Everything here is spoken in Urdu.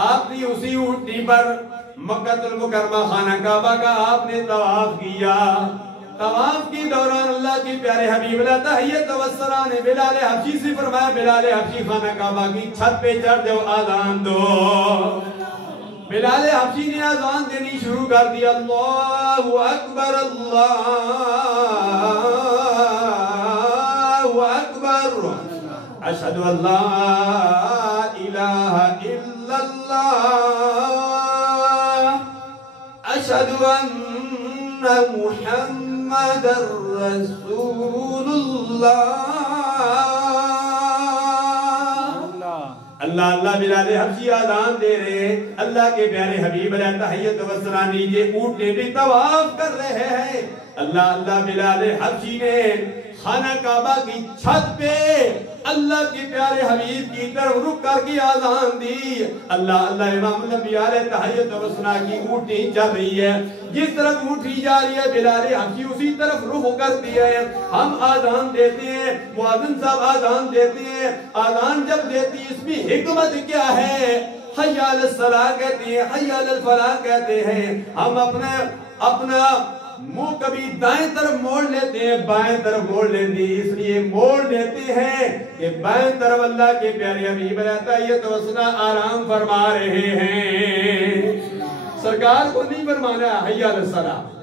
آپ نے اسی اونٹنی پر مکہ المکرمہ خانہ کعبہ کا آپ نے طواف کیا. طواف کی دوران اللہ کی پیارے حبیب لا تحیت و السلام نے بلال حبشی سے فرمایا بلال حبشی خانہ کعبہ کی چھت پہ چڑھ جاؤ آذان دو. بلال حبشی نے آذان دینی شروع کر دیا. اللہ اکبر اللہ اکبر اشہد ان لا الہ الا اللہ اشہد ان محمد رسول اللہ. اللہ اللہ بلال حبشی آذان دے رہے ہیں. اللہ کے پیارے حبیب علیہ تحیت و السلام یہ اونٹنے بھی طواف کر رہے ہیں. اللہ اللہ بلال حبشی نے خانہ کعبہ کی چھت پہ اللہ کے پیارے حبیب کی طرف رک کر کے آذان دی. اللہ اللہ امام الانبیاء علیہ تحیت و السلام کی اونٹنی چل رہی ہے. جس طرف اونٹنی جا رہی ہے بلال حبشی اسی طرف رخ کرتی ہے. ہم آذان دیتے ہیں, مؤذن صاحب آذان دیتے ہیں. آذان جب دیتی اس میں حکمت کیا ہے؟ حی علی الصلاۃ کہتے ہیں, حی علی الفلاح کہتے ہیں. ہم اپنا منہ کبھی دائیں طرف موڑ لیتے ہیں, بائیں طرف موڑ لیتے ہیں. اس لیے موڑ لیتے ہیں کہ بائیں طرف اللہ کے پیارے حبیب علیہ تحیت و السلام آرام فرما رہے ہیں. سرکار کو نہیں فرمانا حی علی الصلاۃ.